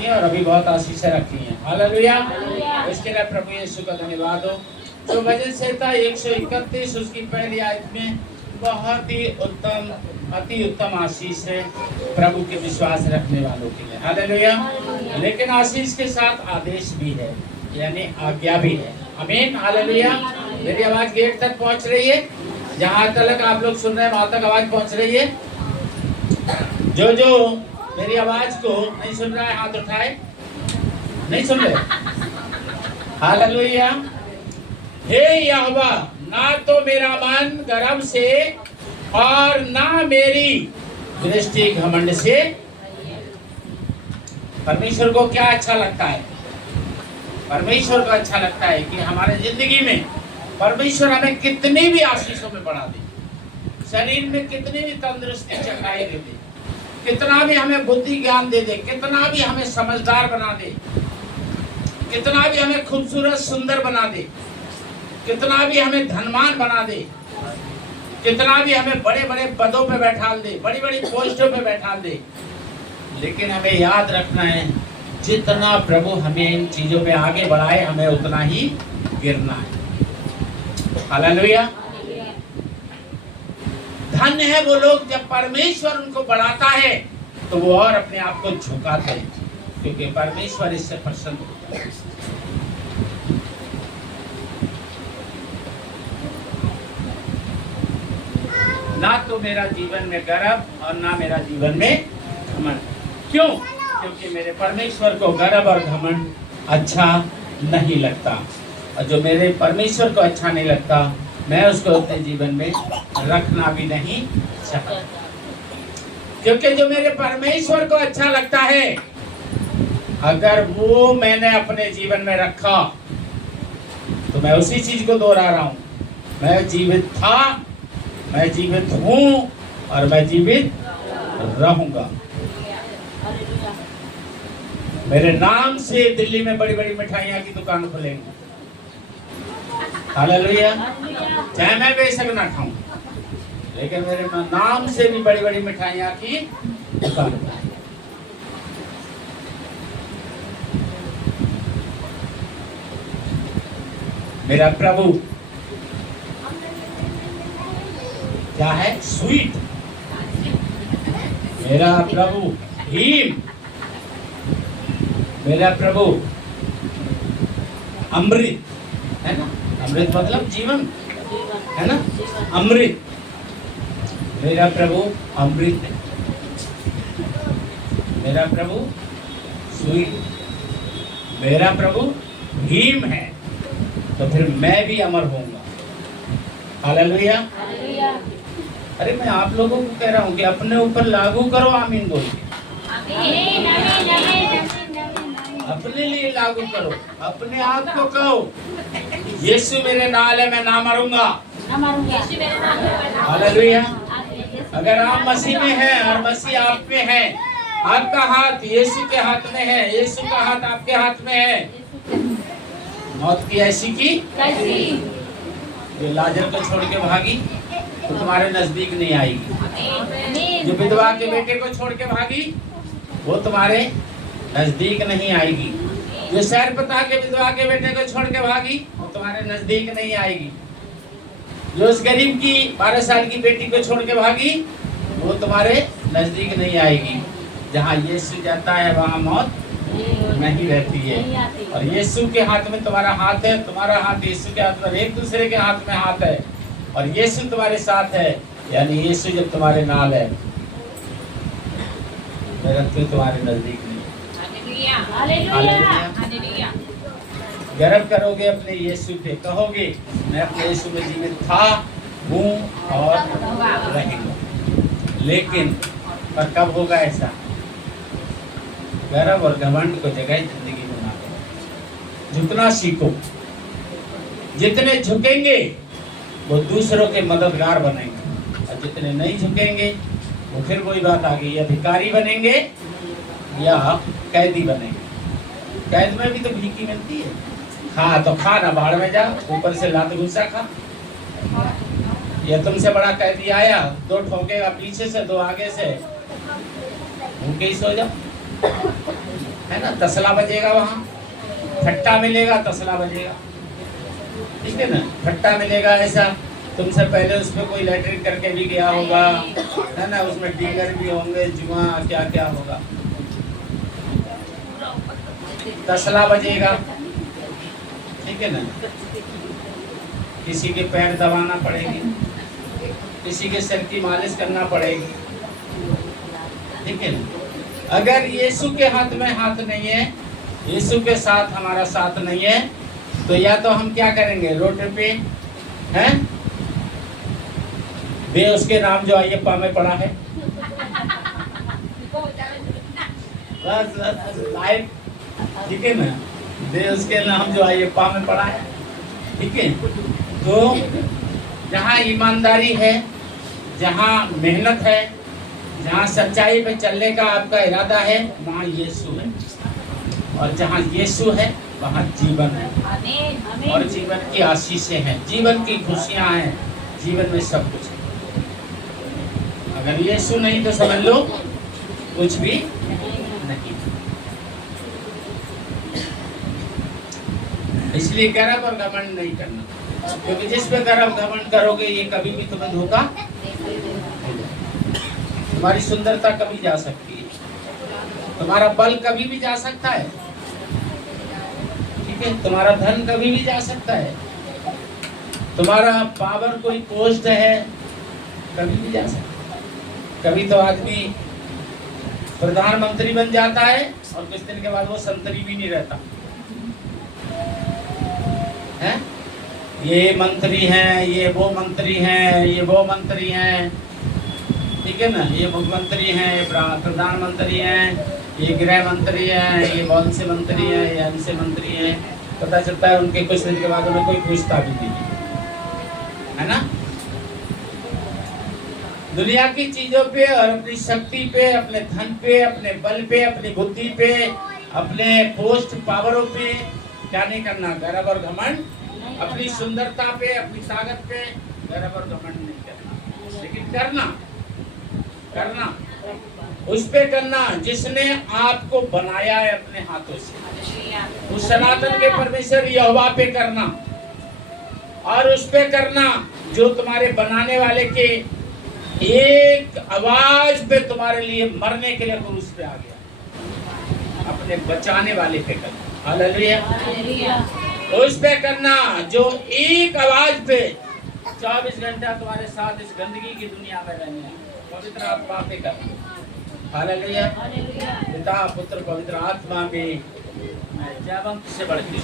और अभी बहुत आशीषें रखी हैं। हालेलुया। इसके लिए प्रभु यीशु का धन्यवाद हो। जो भजन संहिता 131 उसकी पहली आयत में बहुत ही उत्तम, अति उत्तम आशीष है प्रभु के विश्वास रखने वालों के लिए। हालेलुया। लेकिन आशीष के साथ आदेश भी है, यानी आज्ञा भी है। आमीन। हालेलुया। मेरी आवाज गेट तक पहुंच रही है? जहां तक आप लोग सुन रहे हैं वहां तक आवाज पहुंच रही है? जो मेरी आवाज को नहीं सुन रहा है हाथ उठाए। नहीं सुन रहे? हालेलुया। हे यहोवा, ना तो मेरा मन गर्व से और ना मेरी दृष्टि घमंड से। परमेश्वर को क्या अच्छा लगता है? परमेश्वर को अच्छा लगता है कि हमारे जिंदगी में परमेश्वर हमें कितनी भी आशीषों में बढ़ा दे, शरीर में कितनी भी तंदुरुस्ती चढ़ाई दे दे, कितना भी हमें बुद्धि ज्ञान दे दे, कितना भी हमें समझदार बना दे, कितना भी हमें खूबसूरत सुंदर बना दे, कितना भी हमें धनवान बना दे, कितना भी हमें बड़े बड़े पदों पे बैठा दे, बड़ी बड़ी पोस्टों पे बैठा दे, लेकिन हमें याद रखना है जितना प्रभु हमें इन चीजों पे आगे बढ़ाए हमें उतना ही गिरना है। हालेलुया। धन्य है वो लोग जब परमेश्वर उनको बढ़ाता है तो वो और अपने आप को झुकाते हैं, क्योंकि परमेश्वर इससे प्रसन्न होता है। ना तो मेरा जीवन में गर्व और ना मेरा जीवन में घमंड। क्यों? क्योंकि मेरे परमेश्वर को गर्व और घमंड अच्छा नहीं लगता, और जो मेरे परमेश्वर को अच्छा नहीं लगता मैं उसको अपने जीवन में रखना भी नहीं चाहता। क्योंकि जो मेरे परमेश्वर को अच्छा लगता है, अगर वो मैंने अपने जीवन में रखा तो मैं उसी चीज को दोहरा रहा हूं। मैं जीवित था, मैं जीवित हूं और मैं जीवित रहूंगा। मेरे नाम से दिल्ली में बड़ी बड़ी मिठाइयां की दुकान खुलेंगी। हालेलुया। चाहे मैं बेशक ना खाऊं, लेकिन मेरे नाम से भी बड़ी बड़ी मिठाइयां की दुकान। मेरा प्रभु क्या है? स्वीट। मेरा प्रभु भीम। मेरा प्रभु अमृत है ना। अमृत मतलब जीवन है ना, अमृत। मेरा प्रभु अमृत है, मेरा प्रभु स्वीट, मेरा प्रभु भीम है, तो फिर मैं भी अमर होऊंगा। हालेलुया। अरे मैं आप लोगों को कह रहा हूँ कि अपने ऊपर लागू करो। आमीन बोल के अपने लिए लागू करो। अपने आप को कहो यीशु मेरे नाल है, मैं ना मरूंगा। हालेलुया। अगर आप मसीह में हैं और मसीह आप में है, आपका हाथ यीशु के हाथ में है, यीशु का हाथ आपके हाथ में है। मौत की ऐसी की जो लाजर को छोड़ के भागी तो तुम्हारे नजदीक नहीं आएगी। जो विधवा के बेटे को छोड़ के भागी वो तुम्हारे नजदीक नहीं आएगी। जो शहरपता के विधवा के बेटे को छोड़ के भागी वो तुम्हारे नजदीक नहीं आएगी। जो उस गरीब की 12 साल की बेटी को छोड़ के भागी वो तुम्हारे नजदीक नहीं आएगी। जहाँ यीशु जाता है वहाँ मौत नहीं रहती है। और यीशु के हाथ में तुम्हारा हाथ है, तुम्हारा हाथ यीशु के हाथ में, एक दूसरे के हाथ में हाथ है, और यीशु तुम्हारे साथ है। यानी यीशु जब तुम्हारे नाल है, तुम्हारे नजदीक नहीं। हालेलुया। गर्व करोगे अपने यीशु पे, कहोगे मैं अपने यीशु में जीवित था, हूँ और रहूंगा। लेकिन पर कब होगा ऐसा? गर्व और घमंड को जगह जिंदगी में ना दो। झुकना सीखो। जितने झुकेंगे वो दूसरों के मददगार बनेंगे, और जितने नहीं झुकेंगे वो फिर वही बात आ गई, अधिकारी बनेंगे या कैदी बनेंगे। कैद में भी तो भीख मिलती है। खा तो खा, ना बाहर में जा, ऊपर से लात घुसा खा। या तुमसे बड़ा कैदी आया, 2 ठोकेगा पीछे से, 2 आगे से, भूखे ही सो जाओ। है ना, तसला बजेगा वहाँ, ठट्टा मिलेगा तसला बजेगा, ठीक है ना, ठट्टा मिलेगा। ऐसा तुमसे पहले उसमें कोई लैट्रिन करके भी गया होगा, है ना, उसमें डिगर भी होंगे, जुआ क्या क्या होगा, तसला बजेगा, ठीक है ना। किसी के पैर दबाना पड़ेगी, किसी के सिर की मालिश करना पड़ेगी, ठीक है ना। अगर यीशु के हाथ में हाथ नहीं है, यीशु के साथ हमारा साथ नहीं है, तो या तो हम क्या करेंगे, रोड पे हैं, बे उसके नाम जो अय्यप्पा में पड़ा है, बस लाइव, ठीक है ना, बे उसके नाम जो अय्यप्पा में पड़ा है, ठीक है। तो जहाँ ईमानदारी है, जहाँ मेहनत है, जहाँ सच्चाई पे चलने का आपका इरादा है, वहाँ यीशु है, और जहाँ यीशु है वहाँ जीवन है, और जीवन की आशीषें हैं, जीवन की खुशियाँ हैं, जीवन में सब कुछ है। अगर यीशु नहीं तो समझ लो कुछ भी नहीं। इसलिए गर्व और घमंड नहीं करना, क्योंकि जिस पे गर्व घमंड करोगे ये कभी भी तुम्हें धोखा, तुम्हारी सुंदरता कभी जा सकती है, तुम्हारा बल कभी भी जा सकता है, ठीक है, तुम्हारा धन कभी भी जा सकता है, तुम्हारा पावर कोई पोस्ट है कभी भी जा सकता है। कभी तो आदमी प्रधानमंत्री बन जाता है और कुछ दिन के बाद वो संतरी भी नहीं रहता है। ये मंत्री हैं, ये वो मंत्री हैं, ये वो मंत्री हैं, ठीक है ना, ये मुख्यमंत्री हैं, ये प्रधानमंत्री हैं, ये गृह मंत्री हैं, ये कौन से मंत्री हैं, ये अंश मंत्री हैं। पता चलता है उनके कुछ दिन के बाद उन्हें कोई पूछता भी नहीं है ना। दुनिया की चीजों पे और अपनी शक्ति पे, अपने धन पे, अपने बल पे, अपनी बुद्धि पे, अपने पोस्ट पावरों पे क्या नहीं करना, गर्व और घमंड। अपनी सुंदरता पे, अपनी ताकत पे गर्व और घमंड नहीं करना, लेकिन करना उस पे करना जिसने आपको बनाया है अपने हाथों से, उस सनातन के परमेश्वर यहोवा पे करना, और उस पे करना जो तुम्हारे बनाने वाले के एक आवाज पे तुम्हारे लिए मरने के लिए क्रूस पे आ गया, अपने बचाने वाले पे करना। हालेलुया। उस पे करना जो एक आवाज पे 24 घंटा तुम्हारे साथ इस गंदगी की दुनिया में रहने, पवित्र आत्मा पे करना। हालेलुया। पिता पुत्र पवित्र आत्मा में मैं जयवंत से बढ़ के,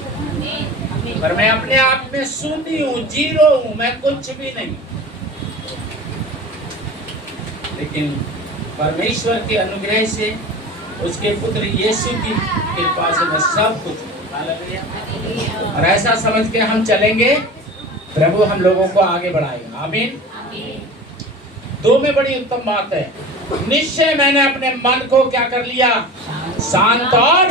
पर मैं अपने आप में शून्य हूँ, जीरो हूँ, मैं कुछ भी नहीं, लेकिन परमेश्वर के अनुग्रह से, उसके पुत्र यीशु की कृपा से मैं सब कुछ। हालेलुया। और ऐसा समझ के हम चलेंगे, प्रभु हम लोगों को आगे बढ़ाएगा। आमीन। दो में बड़ी उत्तम बात है, निश्चय मैंने अपने मन को क्या कर लिया, शांत। और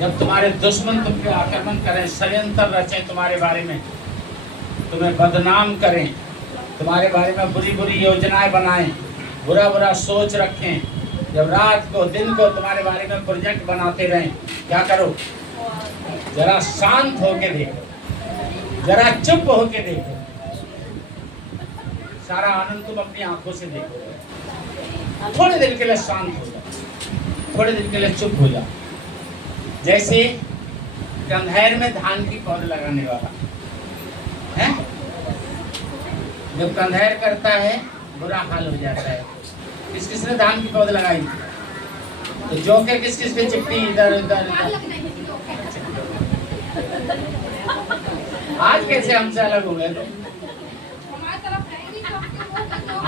जब तुम्हारे दुश्मन तुम पे आक्रमण करें, षड्यंत्र रचें तुम्हारे बारे में, तुम्हें बदनाम करें, तुम्हारे बारे में बुरी बुरी योजनाएं बनाएं, बुरा बुरा सोच रखें, जब रात को दिन को तुम्हारे बारे में प्रोजेक्ट बनाते रहें, क्या करो, जरा शांत होके देखो, जरा चुप होके देखो, सारा आनंद तुम अपनी आंखों से देखो, थोड़े दिन के लिए शांत हो जाओ, थोड़े दिन के लिए चुप हो जाओ। जैसे कंधेर में धान की पौध लगाने वाला है, जब कंधेर करता है बुरा हाल हो जाता है। किस किस ने धान की पौध लगाई, तो जोके किस किस पे चिपटी, इधर उधर। आज कैसे हमसे अलग हो गए तुम?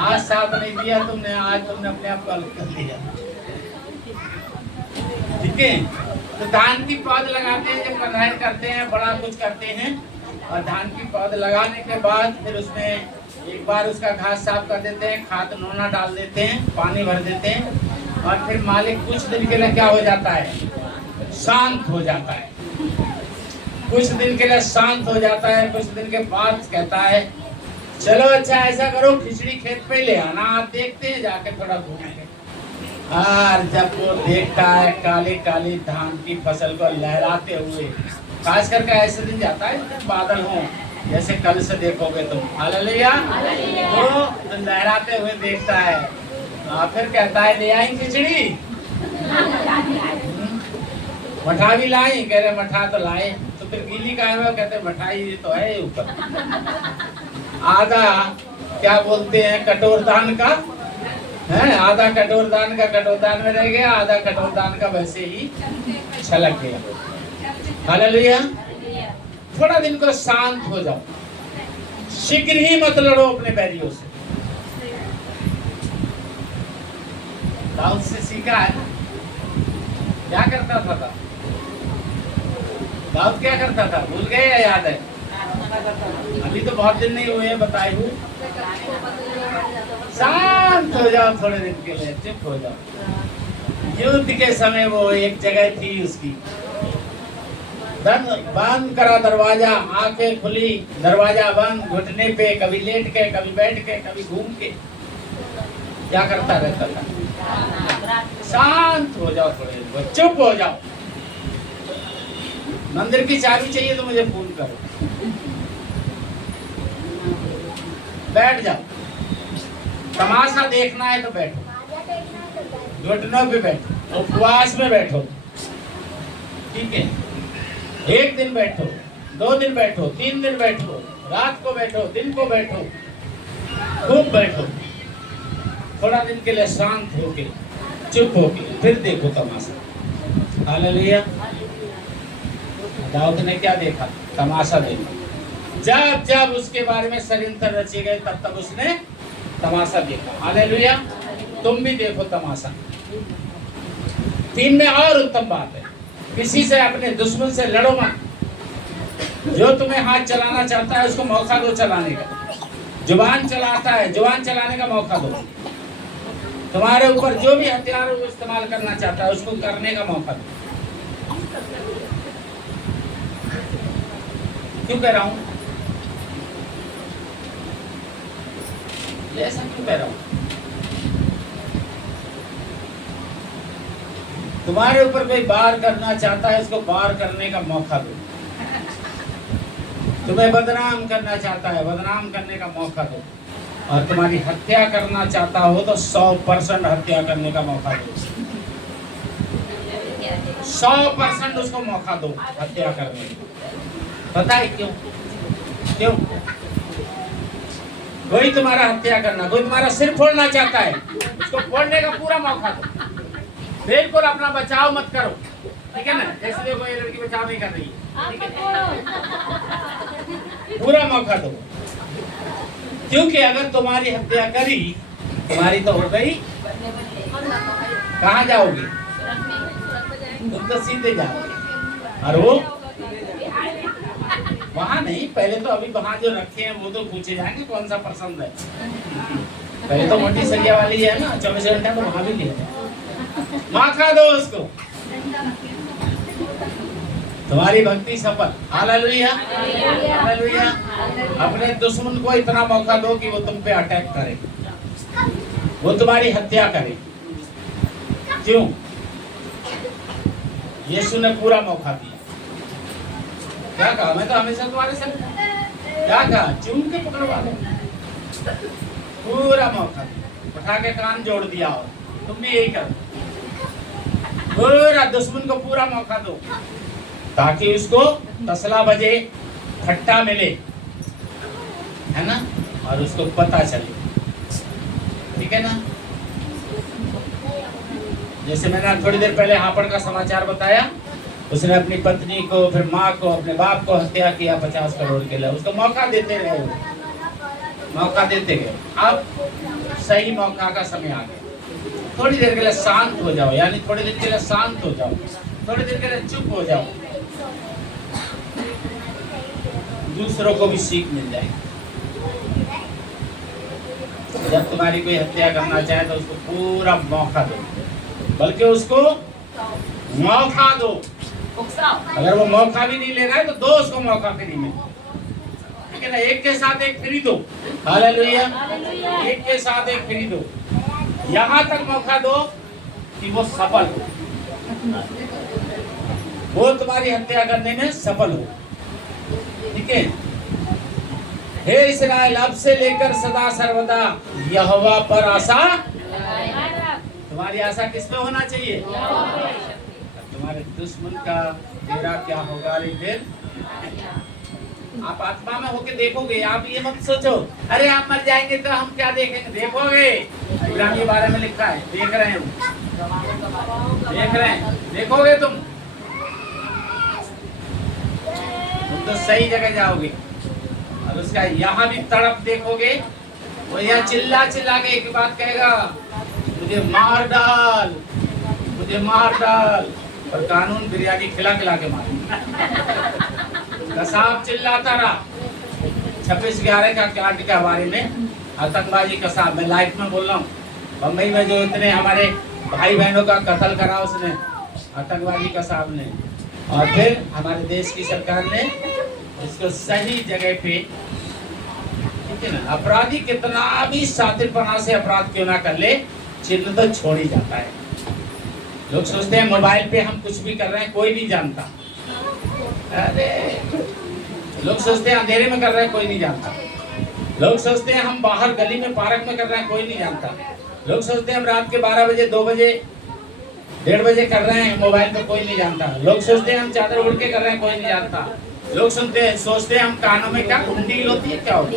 आज साथ नहीं दिया तुमने, आज तुमने अपने आप को अलग कर लिया, ठीक है। तो धान की पौध लगाते हैं, जब कंधेर करते हैं, बड़ा कुछ करते हैं, और धान की पौध लगाने के बाद फिर उसमें एक बार उसका घास साफ कर देते हैं, खाद नोना डाल देते हैं, पानी भर देते हैं, और फिर मालिक कुछ दिन के लिए क्या हो जाता है, शांत हो जाता है। कुछ दिन के लिए शांत हो जाता है, कुछ दिन के बाद कहता है चलो अच्छा ऐसा करो, खिचड़ी खेत पे ले आना, आप देखते हैं जाके थोड़ा घूमेंगे। और जब वो देखता है काली काली धान की फसल को लहराते हुए, खास करके ऐसे दिन जाता है जब बादल हो, जैसे कल से देखोगे तुम, हालेलुया, तो लहराते हुए देखता है। फिर कहता है ले आई खिचड़ी, मठा भी लाई, कह रहे मठा तो लाए, तो फिर गीली का है, कहते मठाई तो है ऊपर। आधा क्या बोलते हैं कटोरदान का है, आधा कटोरदान का कटोरदान में रह गया, आधा कटोरदान का वैसे ही छलक गया। हालेलुया। थोड़ा दिन को शांत हो जाओ, शीघ्र ही मत लड़ो अपने बैरियों से। दाऊद से सीखा है ना, क्या करता था दाऊद, क्या करता था, भूल गए या याद है? अभी तो बहुत दिन नहीं हुए हैं बताए हुए। शांत हो जाओ थोड़े दिन के लिए, चुप हो जाओ। युद्ध के समय वो एक जगह थी उसकी, बंद करा दरवाजा, आंखें खुली, दरवाजा बंद, घुटने पे, कभी लेट के, कभी बैठ के, कभी घूम के, क्या करता रहता था? शांत हो जाओ थोड़े दिन, चुप हो जाओ। मंदिर की चाबी चाहिए तो मुझे फोन करो, बैठ जाओ। तमाशा देखना है तो बैठो, घुटनों पे बैठो, उपवास में बैठो, ठीक है? एक दिन बैठो, 2 दिन बैठो, 3 दिन बैठो, रात को बैठो, दिन को बैठो, खूब बैठो। थोड़ा दिन के लिए शांत होके, चुप होके, फिर देखो तमाशा। हालेलुया। दाऊद ने क्या देखा? तमाशा देखा। जब जब उसके बारे में षड्यंत्र रचे गए तब तब उसने तमाशा देखा। हालेलुया। तुम भी देखो तमाशा। 3 में और उत्तम बात है, किसी से, अपने दुश्मन से लड़ो मत। जो तुम्हें हाथ चलाना चाहता है उसको मौका दो चलाने का। जुबान चलाता है, जुबान चलाने का मौका दो। तुम्हारे ऊपर जो भी हथियार वो इस्तेमाल करना चाहता है उसको करने का मौका दो। क्यों कह रहा हूं? ऐसा क्यों कह रहा हूं? तुम्हारे ऊपर कोई वार करना चाहता है उसको वार करने का मौका दो। तुम्हें बदनाम करना चाहता है, बदनाम करने का मौका दो। और तुम्हारी हत्या करना चाहता हो तो 100% हत्या करने का मौका दो। 100% उसको मौका दो हत्या करने का। पता है क्यों? क्यों? कोई तुम्हारा हत्या करना, कोई तुम्हारा सिर फोड़ना चाहता है, उसको फोड़ने का पूरा मौका दो। बिल्कुल अपना बचाव मत करो, ठीक है ना? जैसे देखो ये लड़की बचाव नहीं कर रही है, ठीक है? पूरा मौका दो, क्योंकि अगर तुम्हारी हत्या करी, तुम्हारी तो हो गई, कहाँ जाओगे? तुम तो सीधे जाओगे। और वो वहाँ नहीं, पहले तो अभी वहाँ जो रखे हैं वो तो पूछे जाएंगे कौन सा पसंद है। पहले तो मोटी सरिया वाली है ना, 24 घंटा, तो वहाँ भी ले मौका दो उसको। तुम्हारी भक्ति सफल। Hallelujah, hallelujah. अपने दुश्मन को इतना मौका दो कि वो तुम पे अटैक करे, वो तुम्हारी हत्या करे। क्यों? यीशु ने पूरा मौका दिया। क्या कहा? मैं तो हमेशा तुम्हारे संग, क्या कहा? चूम के पकड़वा लो। पूरा मौका उठा के कान जोड़ दिया, और तुम भी यही करो। पूरा दुश्मन को पूरा मौका दो ताकि उसको तसला बजे, खट्टा मिले, है ना? और उसको पता चले, ठीक है ना? जैसे मैंने थोड़ी देर पहले हापड़ का समाचार बताया, उसने अपनी पत्नी को, फिर माँ को, अपने बाप को हत्या किया 50 करोड़ के लिए। उसको मौका देते रहे, मौका देते गए। अब सही मौका का समय आ गया। थोड़ी देर के लिए शांत हो जाओ, यानी थोड़ी देर के लिए शांत हो जाओ, थोड़ी देर के लिए चुप हो जाओ, दूसरों को भी सीख मिल जाएगी। जब तुम्हारी कोई हत्या करना चाहे तो उसको पूरा मौका दो, बल्कि उसको मौका दो। अगर वो मौका भी नहीं ले रहा है तो दो उसको मौका फ्री में, ठीक है ना? एक के साथ एक फ्री दो। हालेलुया। एक के साथ एक फ्री दो। यहाँ तक मौका दो कि वो सफल हो, वो तुम्हारी हत्या करने में सफल हो। ठीक है। हे इस्राएल, अब से लेकर सदा सर्वदा यहोवा पर आशा। तुम्हारी आशा किस पे होना चाहिए? तुम्हारे दुश्मन का तेरा क्या होगा रे फिर? आप आत्मा में होके देखोगे। आप ये मत सोचो अरे आप मर जाएंगे तो हम क्या देखेंगे। देखोगे, इब्रानी के बारे में लिखा है, देख रहे हैं, देख रहे हैं, देखोगे तुम तो सही जगह जाओगे। और उसका यहाँ भी तड़प देखोगे, वो यहाँ चिल्ला चिल्ला के एक बात कहेगा, मुझे मार डाल, मुझे मार डाल। और कानून बिरयानी खिला खिला के मारे। कसाब चिल्लाता रहा 26/11 का कांड के बारे में, आतंकवादी कसाब। मैं लाइफ में बोल रहा हूँ, बम्बई में जो इतने हमारे भाई बहनों का कत्ल करा उसने, आतंकवादी कसाब ने। और फिर हमारे देश की सरकार ने इसको सही जगह पे, ठीक है ना। अपराधी कितना भी शातिरपना से अपराध क्यों ना कर ले, चिन्ह तो छोड़ ही जाता है। लोग सोचते हैं मोबाइल पे हम कुछ भी कर रहे हैं कोई नहीं जानता। अरे लोग सोचते हैं अंधेरे में कर रहे हैं कोई नहीं जानता। लोग सोचते हैं हम बाहर गली में पार्क में कर रहे हैं कोई नहीं जानता। लोग सोचते हैं हम रात के 12 बजे 2 बजे 1:30 बजे कर रहे हैं मोबाइल पे, कोई नहीं जानता। लोग सोचते हैं हम चादर उड़ के कर रहे हैं, कोई नहीं जानता। लोग सोचते हैं हम कानों में क्या कुंडी होती है, क्या होती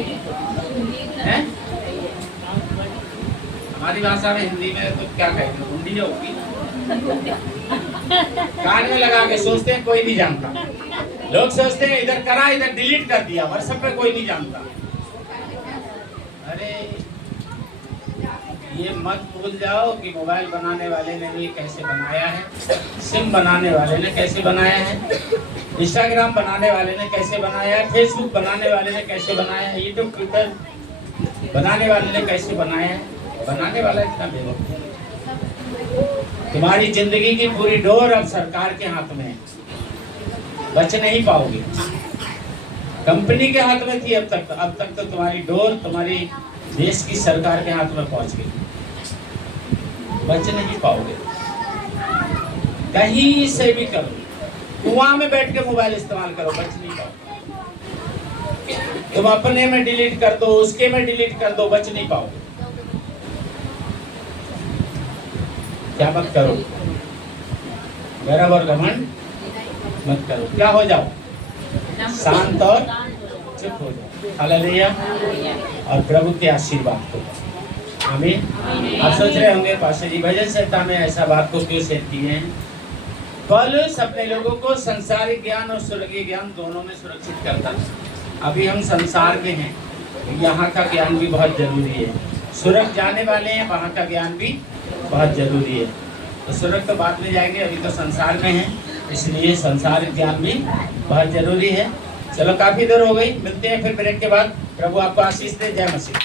है? हमारी भाषा में हिंदी में तो क्या कहेंगे, कुंडी होगी। कान में लगा के सोचते हैं कोई नहीं जानता। लोग सोचते हैं इधर करा इधर डिलीट कर दिया, व्हाट्सएप पे कोई नहीं जानता। अरे ये मत भूल जाओ कि मोबाइल बनाने वाले ने भी कैसे बनाया है, सिम बनाने वाले ने कैसे बनाया है, इंस्टाग्राम बनाने वाले ने कैसे बनाया है, फेसबुक बनाने वाले ने कैसे बनाया है, यूट्यूब ट्विटर बनाने वाले ने कैसे बनाया है। बनाने वाला इतना बेवकूफ है। तुम्हारी जिंदगी की पूरी डोर अब सरकार के हाथ में है, बच नहीं पाओगे। कंपनी के हाथ में थी अब तक तो तुम्हारी डोर तुम्हारी देश की सरकार के हाथ में पहुंच गई, बच नहीं पाओगे। कहीं से भी करो, कुआं में बैठ के मोबाइल इस्तेमाल करो, बच नहीं पाओगे। तुम अपने में डिलीट कर दो, उसके में डिलीट कर दो, बच नहीं पाओगे। क्या मत करो, गर्व और घमंड मत करो। क्या हो जाओ, शांत और चुप हो जाओ। हालेलुया। और प्रभु के आशीर्वाद को आमीन। आप सोच रहे होंगे पास्टर जी भजन संहिता में ऐसा बात को क्यों सेट किए हैं। पौलुस अपने लोगों को संसारिक ज्ञान और स्वर्गीय ज्ञान दोनों में सुरक्षित करता है। अभी हम संसार में हैं, यहाँ का ज्ञान भी बहुत जरूरी है। स्वर्ग जाने वाले हैं, वहाँ का ज्ञान भी बहुत जरूरी है। तो स्वर्ग तो बाद में जाएंगे, अभी तो संसार में हैं, इसलिए संसारिक ज्ञान भी बहुत जरूरी है। चलो काफी देर हो गई, मिलते हैं फिर ब्रेक के बाद। प्रभु आपको आशीष दे। जय मसीह।